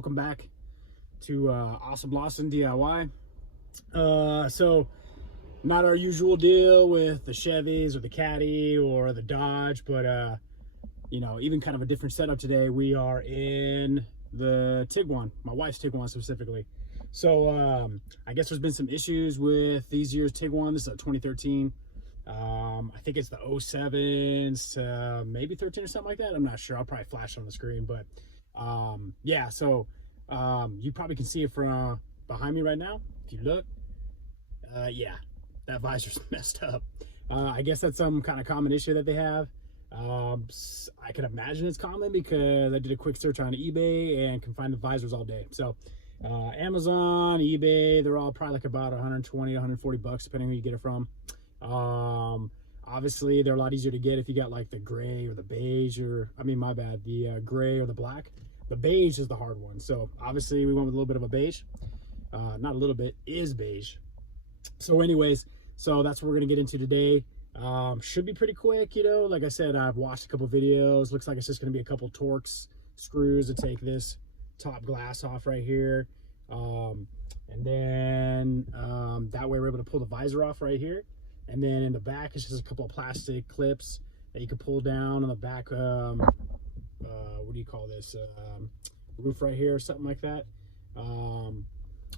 Welcome back to Awesome Lawson DIY. So not our usual deal with the Chevys or the Caddy or the Dodge, but you know, even kind of a different setup today. We are in the Tiguan, my wife's Tiguan specifically. So I guess there's been some issues with these year's Tiguan. This is a 2013. I think it's the 07s to maybe 13 or something like that. I'm not sure. I'll probably flash it on the screen, but yeah, so you probably can see it from behind me right now if you look. Yeah, that visor's messed up. I guess that's some kind of common issue that they have. I can imagine it's common because I did a quick search on eBay and can find the visors all day. So Amazon, eBay, they're all probably like about 120 140 bucks depending who you get it from. Obviously they're a lot easier to get if you got like the gray or the beige, or I mean my bad, the gray or the black. The beige is the hard one, so obviously we went with a little bit of a beige. Not a little bit, is beige. So anyways, so that's what we're gonna get into today. Should be pretty quick, you know. Like I said, I've watched a couple videos. Looks like it's just gonna be a couple Torx screws to take this top glass off right here, and then that way we're able to pull the visor off right here. And then in the back, it's just a couple of plastic clips that you can pull down on the back. What do you call this? Roof right here, or something like that.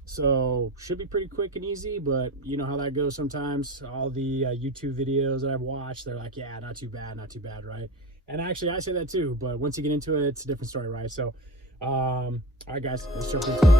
So should be pretty quick and easy, but you know how that goes sometimes. All the YouTube videos that I've watched, they're like, yeah, not too bad, right? And actually, I say that too, but once you get into it, it's a different story, right? So, all right, guys, let's jump into it.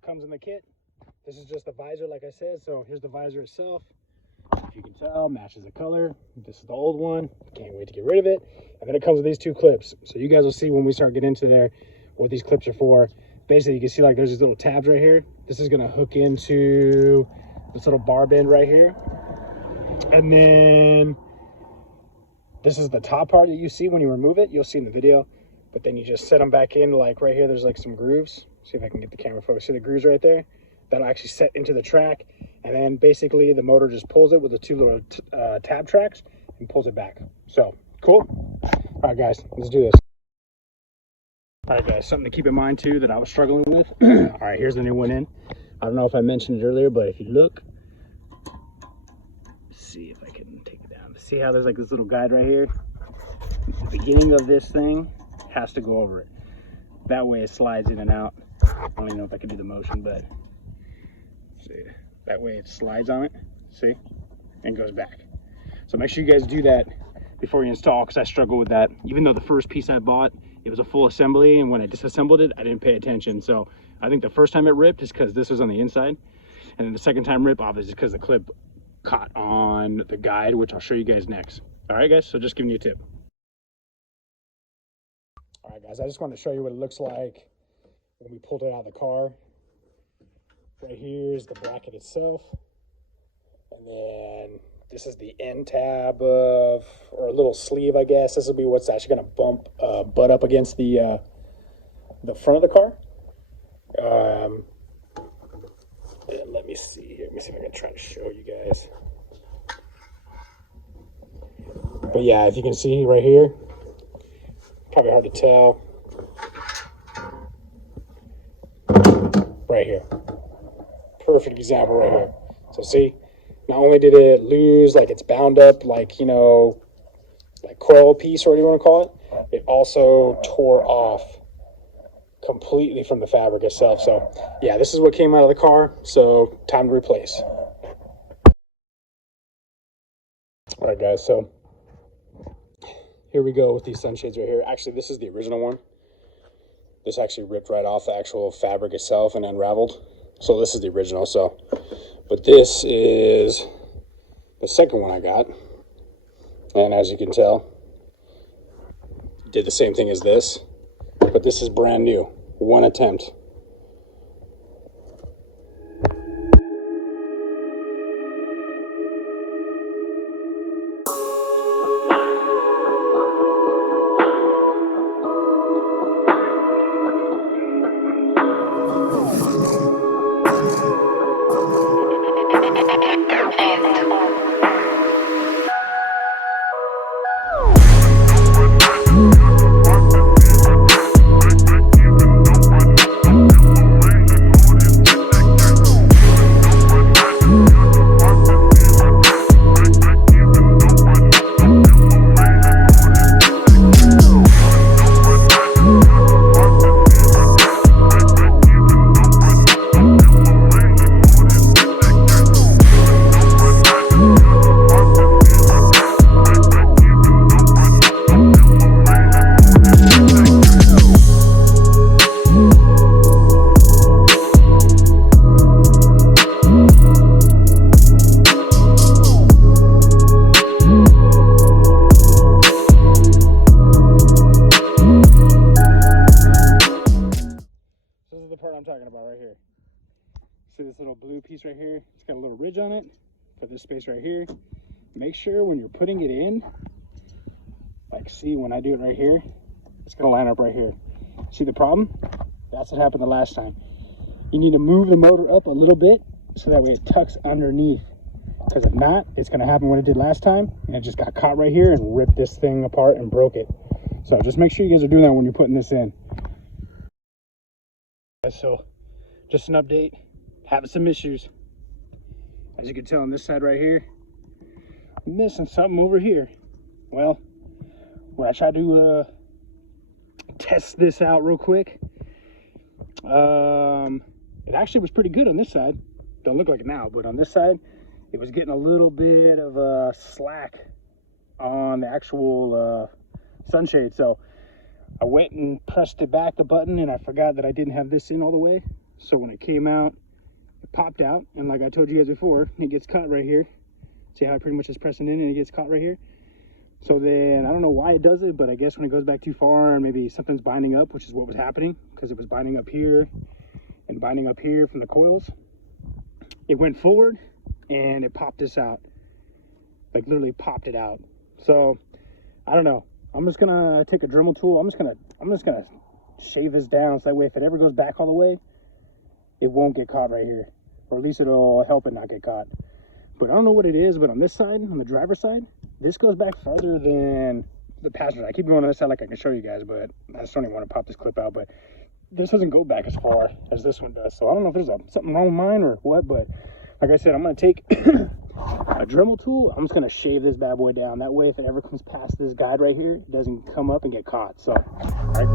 what comes in the kit. This is just the visor, like I said. So here's the visor itself. If you can tell, matches the color. This is the old one. Can't wait to get rid of it. And then it comes with these two clips. So you guys will see when we start getting into there what these clips are for. Basically, you can see like there's these little tabs right here. This is gonna hook into this little bar bend right here. And then this is the top part that you see when you remove it. You'll see in the video. But then you just set them back in, like right here, there's like some grooves. See if I can get the camera focus. See the grooves right there? That'll actually set into the track. And then basically the motor just pulls it with the two little tab tracks and pulls it back. So, cool. All right, guys, let's do this. All right, guys, something to keep in mind too that I was struggling with. All right, here's the new one in. I don't know if I mentioned it earlier, but if you look, see if I can take it down. See how there's like this little guide right here? The beginning of this thing has to go over it. That way it slides in and out. I don't even know if I can do the motion, but see, that way it slides on it, see, and goes back. So make sure you guys do that before you install, because I struggle with that. Even though the first piece I bought, it was a full assembly, and when I disassembled it, I didn't pay attention. So I think the first time it ripped is because this was on the inside, and then the second time rip off is because the clip caught on the guide, which I'll show you guys next. All right, guys, so just giving you a tip. All right, guys, I just wanted to show you what it looks like when we pulled it out of the car. Right here is the bracket itself. And then this is the end tab of, or a little sleeve, I guess. This will be what's actually going to bump, butt up against the front of the car. And let me see here. Let me see if I can try to show you guys. But yeah, if you can see right here, probably hard to tell. Right here. Perfect example right here. So see, not only did it lose, like it's bound up, like, you know, like coil piece or whatever you want to call it, it also tore off completely from the fabric itself. So yeah, this is what came out of the car. So time to replace. All right, guys, so here we go with these sunshades right here. Actually, this is the original one. This actually ripped right off the actual fabric itself and unraveled. So this is the original. So, but this is the second one I got. And as you can tell, did the same thing as this, but this is brand new. One attempt. See this little blue piece right here? It's got a little ridge on it for this space right here. Make sure when you're putting it in, like see when I do it right here, it's gonna line up right here. See the problem? That's what happened the last time. You need to move the motor up a little bit so that way it tucks underneath. Because if not, it's gonna happen what it did last time, and it just got caught right here and ripped this thing apart and broke it. So just make sure you guys are doing that when you're putting this in. So just an update, having some issues. As you can tell on this side right here, I'm missing something over here. Well, when I tried to test this out real quick, it actually was pretty good on this side. Don't look like it now, but on this side, it was getting a little bit of slack on the actual sunshade. So I went and pressed it back, the button, and I forgot that I didn't have this in all the way. So when it came out, it popped out, and like I told you guys before, it gets caught right here. See how it pretty much is pressing in and it gets caught right here? So then, I don't know why it does it, but I guess when it goes back too far and maybe something's binding up, which is what was happening, because it was binding up here and binding up here from the coils, it went forward and it popped this out. Like literally popped it out. So, I don't know. I'm just gonna take a Dremel tool. I'm just gonna shave this down so that way if it ever goes back all the way, it won't get caught right here. Or at least it'll help it not get caught. But I don't know what it is, but on this side, on the driver's side, this goes back farther than the passenger. I keep going on this side like I can show you guys, but I just don't even want to pop this clip out. But this doesn't go back as far as this one does. So I don't know if there's something wrong with mine or what, but like I said, I'm going to take a Dremel tool. I'm just going to shave this bad boy down. That way, if it ever comes past this guide right here, it doesn't come up and get caught. So, all right.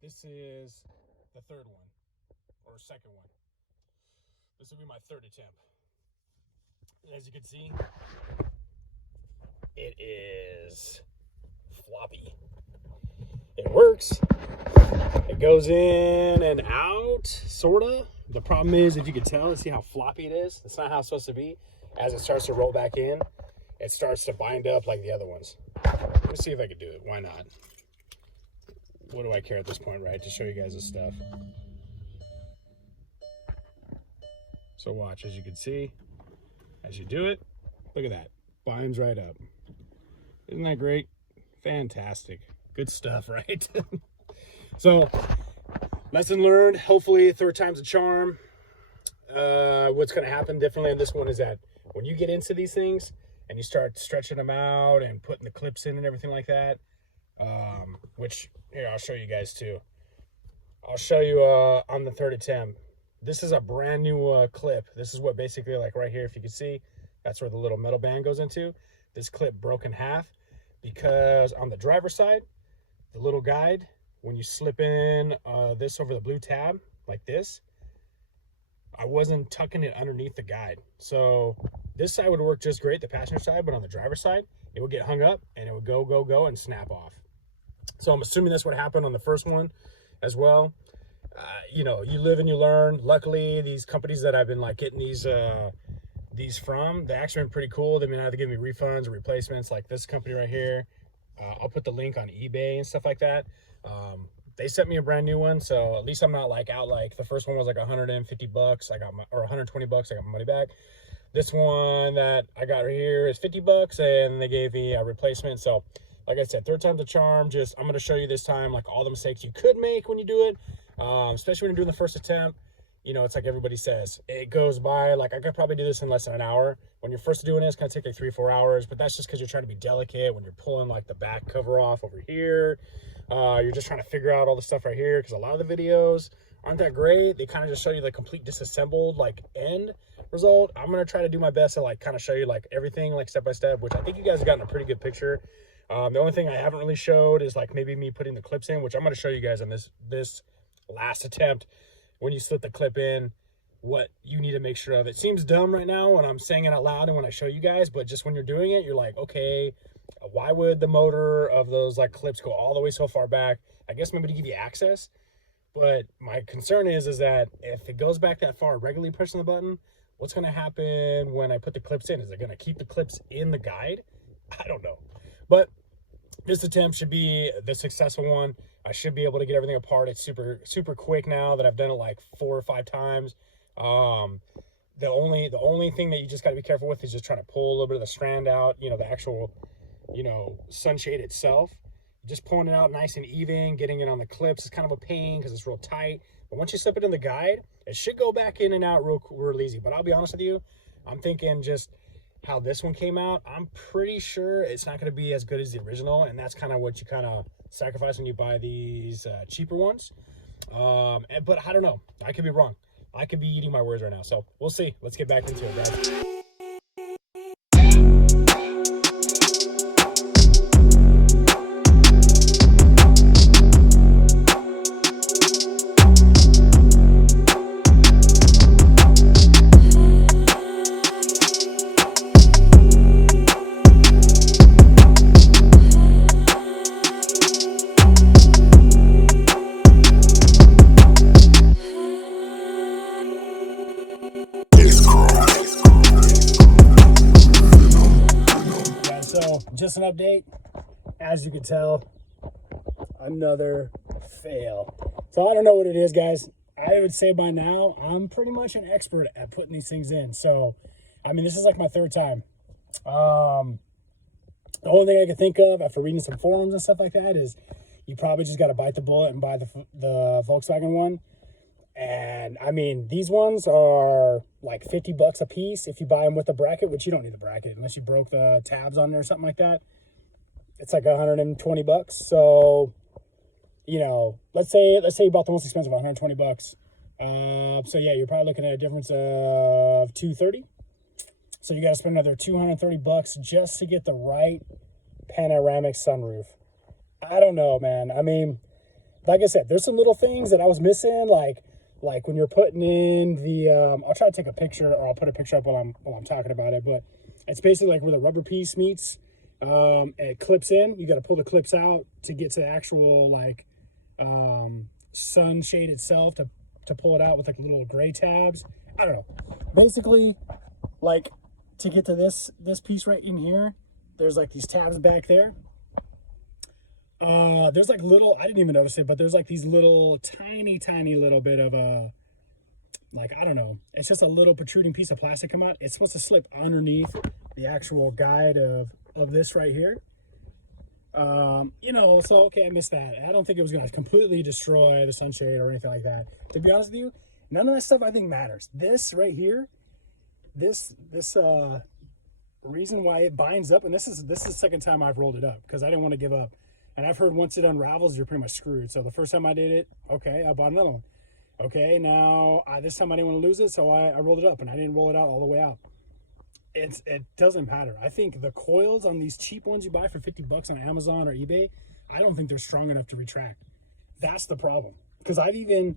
This is the third one, or second one. This will be my third attempt. As you can see, it is floppy. It works. It goes in and out, sorta. The problem is, if you can tell, see how floppy it is? That's not how it's supposed to be. As it starts to roll back in, it starts to bind up like the other ones. Let's see if I can do it. Why not? What do I care at this point, right? To show you guys this stuff. So watch, as you can see, as you do it, look at that. Binds right up. Isn't that great? Fantastic. Good stuff, right? So, lesson learned. Hopefully, third time's a charm. What's going to happen differently on this one is that when you get into these things and you start stretching them out and putting the clips in and everything like that, which, here, I'll show you guys too. I'll show you on the third attempt. This is a brand new clip. This is what basically, like right here, if you can see, that's where the little metal band goes into. This clip broke in half because on the driver's side, the little guide, when you slip in this over the blue tab, like this, I wasn't tucking it underneath the guide. So this side would work just great, the passenger side, but on the driver's side, it would get hung up and it would go and snap off. So I'm assuming that's what happened on the first one as well. You know, you live and you learn. Luckily, these companies that I've been like getting these from, they actually been pretty cool. They've been either giving me refunds or replacements, like this company right here. I'll put the link on eBay and stuff like that. They sent me a brand new one, so at least I'm not like out like the first one was like 150 bucks. I got my, or 120 bucks. I got my money back. This one that I got right here is 50 bucks, and they gave me a replacement. So, like I said, third time's a charm. Just I'm gonna show you this time like all the mistakes you could make when you do it, especially when you're doing the first attempt. You know, it's like everybody says, it goes by, like I could probably do this in less than an hour. When you're first doing it, it's gonna take like 3-4 hours, but that's just because you're trying to be delicate when you're pulling like the back cover off over here. You're just trying to figure out all the stuff right here, because a lot of the videos aren't that great. They kind of just show you the complete disassembled like end result. I'm gonna try to do my best to like kind of show you like everything like step by step, which I think you guys have gotten a pretty good picture. The only thing I haven't really showed is like maybe me putting the clips in, which I'm going to show you guys on this last attempt. When you slip the clip in, what you need to make sure of. It seems dumb right now when I'm saying it out loud and when I show you guys, but just when you're doing it, you're like, okay, why would the motor of those like clips go all the way so far back? I guess maybe to give you access. But my concern is that if it goes back that far, regularly pressing the button, what's going to happen when I put the clips in? Is it going to keep the clips in the guide? I don't know. But this attempt should be the successful one. I should be able to get everything apart. It's super quick now that I've done it like 4 or 5 times. The only thing that you just got to be careful with is just trying to pull a little bit of the strand out, you know, the actual, you know, sunshade itself. Just pulling it out nice and even, getting it on the clips is kind of a pain because it's real tight. But once you slip it in the guide, it should go back in and out real easy. But I'll be honest with you, I'm thinking just how this one came out, I'm pretty sure it's not going to be as good as the original, and that's kind of what you kind of sacrifice when you buy these cheaper ones. But I don't know. I could be wrong. I could be eating my words right now. So we'll see. Let's get back into it, guys. Just an update, as you can tell, another fail. So I don't know what it is, guys. I would say by now I'm pretty much an expert at putting these things in. So I mean, this is like my 3rd time. The only thing I can think of after reading some forums and stuff like that is you probably just got to bite the bullet and buy the Volkswagen one. And I mean, these ones are like 50 bucks a piece if you buy them with the bracket, which you don't need the bracket unless you broke the tabs on there or something like that. It's like 120 bucks. So, you know, let's say you bought the most expensive, 120 bucks. So yeah, you're probably looking at a difference of 230. So you got to spend another 230 bucks just to get the right panoramic sunroof. I don't know, man. I mean, like I said, there's some little things that I was missing, like when you're putting in the, I'll try to take a picture, or I'll put a picture up while I'm talking about it, but it's basically like where the rubber piece meets, and it clips in. You got to pull the clips out to get to the actual, like, sunshade itself to pull it out with, like, little gray tabs. I don't know. Basically, like, to get to this piece right in here, there's, like, these tabs back there. There's like little, I didn't even notice it, but there's like these little tiny little bit of like, I don't know, it's just a little protruding piece of plastic come out. It's supposed to slip underneath the actual guide of this right here. You know, so okay, I missed that. I don't think it was going to completely destroy the sunshade or anything like that. To be honest with you, none of that stuff I think matters. This right here, this reason why it binds up, and this is the 2nd time I've rolled it up because I didn't want to give up. And I've heard once it unravels, you're pretty much screwed. So the first time I did it, okay, I bought another one. Okay, now this time I didn't want to lose it, so I rolled it up, and I didn't roll it out all the way out. It doesn't matter. I think the coils on these cheap ones you buy for 50 bucks on Amazon or eBay, I don't think they're strong enough to retract. That's the problem. Because I've even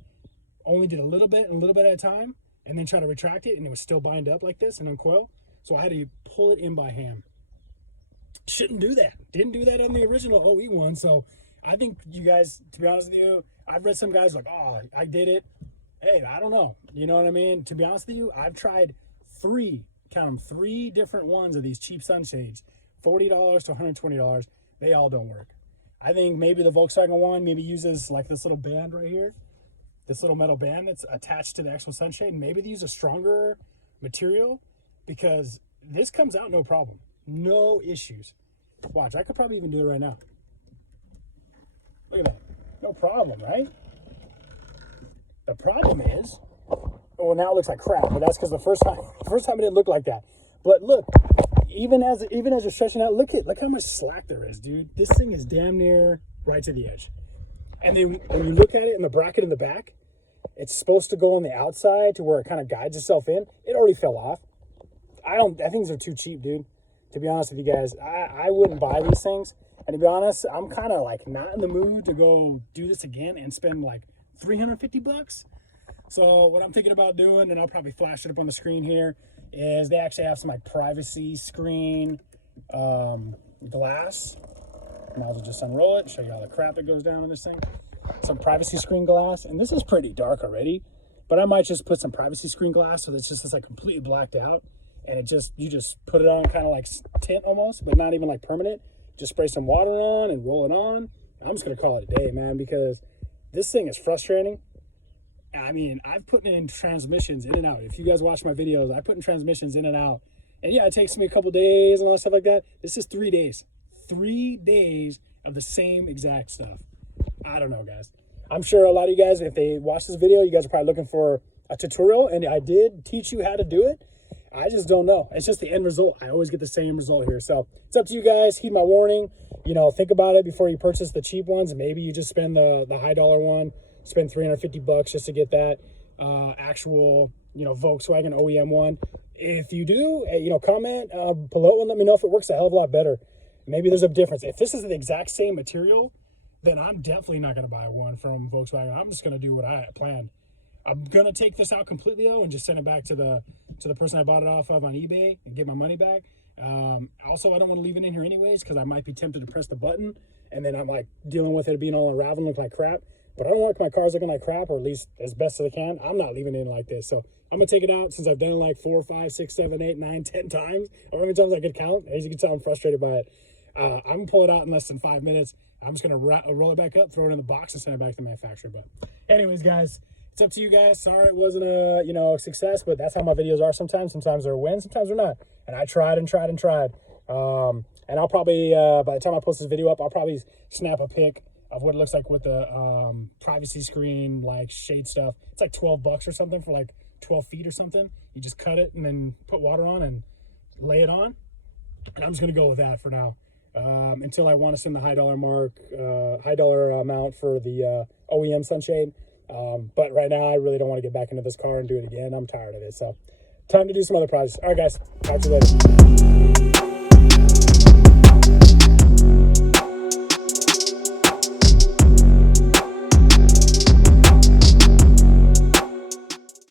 only did a little bit at a time, and then try to retract it, and it was still bind up like this and uncoil. So I had to pull it in by hand. Shouldn't do that. Didn't do that on the original OE one. So I think you guys, to be honest with you, I've read some guys like, oh, I did it. Hey, I don't know. You know what I mean? To be honest with you, I've tried 3 different ones of these cheap sunshades, $40 to $120. They all don't work. I think maybe the Volkswagen one maybe uses like this little band right here, this little metal band that's attached to the actual sunshade. Maybe they use a stronger material because this comes out no problem. No issues. Watch, I could probably even do it right now. Look at that. No problem, right? The problem is, oh, now it looks like crap, but that's because the first time it didn't look like that. But look, even as you're stretching out, look how much slack there is, dude. This thing is damn near right to the edge. And then when you look at it in the bracket in the back, it's supposed to go on the outside to where it kind of guides itself in. It already fell off. I think these are too cheap, dude. To be honest with you guys, I wouldn't buy these things And to be honest, I'm kind of like not in the mood to go do this again and spend like 350 bucks. So what I'm thinking about doing, and I'll probably flash it up on the screen here, is they actually have some like privacy screen glass. Might as well just unroll it, show you all the crap that goes down in this thing. Some privacy screen glass, and this is pretty dark already, but I might just put some privacy screen glass so it's just like completely blacked out, and you just put it on kind of like tint almost, but not even like permanent. Just spray some water on and roll it on. I'm just gonna call it a day, man, because this thing is frustrating. I mean, I've put in transmissions in and out. If you guys watch my videos, I put in transmissions in and out, and yeah, it takes me a couple days and all that stuff like that. This is 3 days. 3 days of the same exact stuff. I don't know, guys. I'm sure a lot of you guys, if they watch this video, you guys are probably looking for a tutorial, and I did teach you how to do it. I just don't know. It's just the end result. I always get the same result here. So it's up to you guys. Heed my warning. You know, think about it before you purchase the cheap ones. Maybe you just spend the high dollar one, spend 350 bucks just to get that actual, you know, Volkswagen OEM one. If you do, you know, comment below and let me know if it works a hell of a lot better. Maybe there's a difference. If this is the exact same material, then I'm definitely not going to buy one from Volkswagen. I'm just going to do what I planned. I'm going to take this out completely, though, and just send it back to the person I bought it off of on eBay and get my money back. Also, I don't want to leave it in here anyways because I might be tempted to press the button, and then I'm like dealing with it being all unraveled, looking like crap. But I don't want my cars looking like crap, or at least as best as I can. I'm not leaving it in like this. So I'm going to take it out since I've done it like 4, 5, 6, 7, 8, 9, 10 times, or how many times I could count. As you can tell, I'm frustrated by it. I'm going to pull it out in less than 5 minutes. I'm just going to roll it back up, throw it in the box, and send it back to the manufacturer. But anyways, guys, it's up to you guys. Sorry it wasn't a, you know, success, but that's how my videos are sometimes. Sometimes they're a win, sometimes they're not. And I tried and tried and tried. And I'll probably, by the time I post this video up, I'll probably snap a pic of what it looks like with the privacy screen, like shade stuff. It's like 12 bucks or something for like 12 feet or something. You just cut it and then put water on and lay it on. And I'm just going to go with that for now. Until I want to send the high dollar amount for the OEM Sunshade. But right now I really don't want to get back into this car and do it again. I'm tired of it. So time to do some other projects. All right, guys, talk to you later.